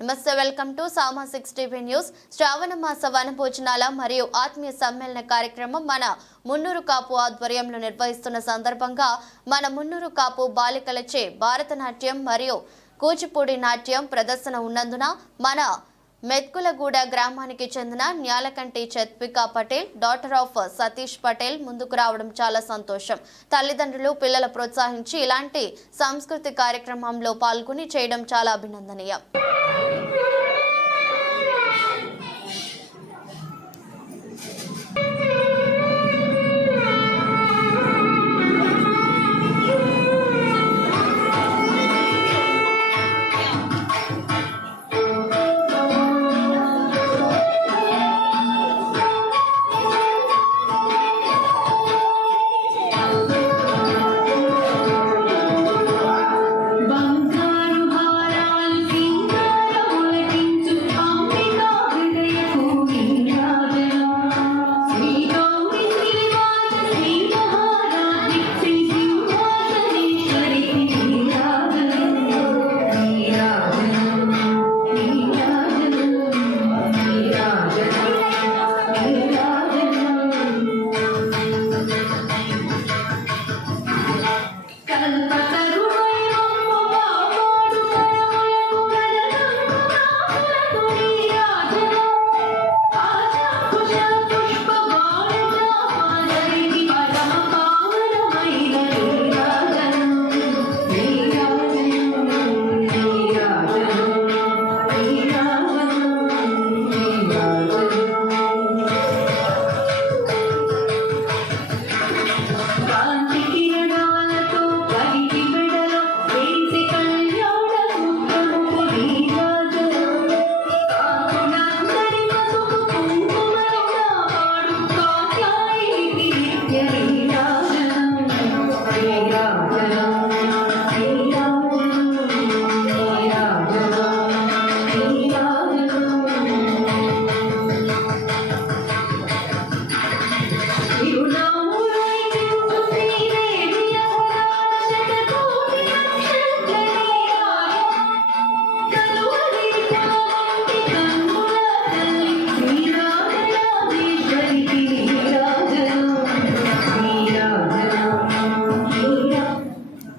నమస్తే, welcome to సామా 6 TV news. శ్రావణ మాస వనభోజనాల మరియు ఆత్మీయ సమ్మేళన కార్యక్రమం మన మున్నూరు కాపు ఆధ్వర్యంలో నిర్వహిస్తున్న సందర్భంగా మన మున్నూరు కాపు బాలికలచే భారతనాట్యం మరియు కూచిపూడి నాట్యం ప్రదర్శన ఉన్నందున మన మెత్కులగూడ గ్రామానికి చెందిన న్యాలకంటి చత్వికా పటేల్, డాటర్ ఆఫ్ సతీష్ పటేల్ ముందుకు రావడం చాలా సంతోషం. తల్లిదండ్రులు పిల్లల ప్రోత్సహించి ఇలాంటి సంస్కృతి కార్యక్రమంలో పాల్గొని చేయడం చాలా అభినందనీయం.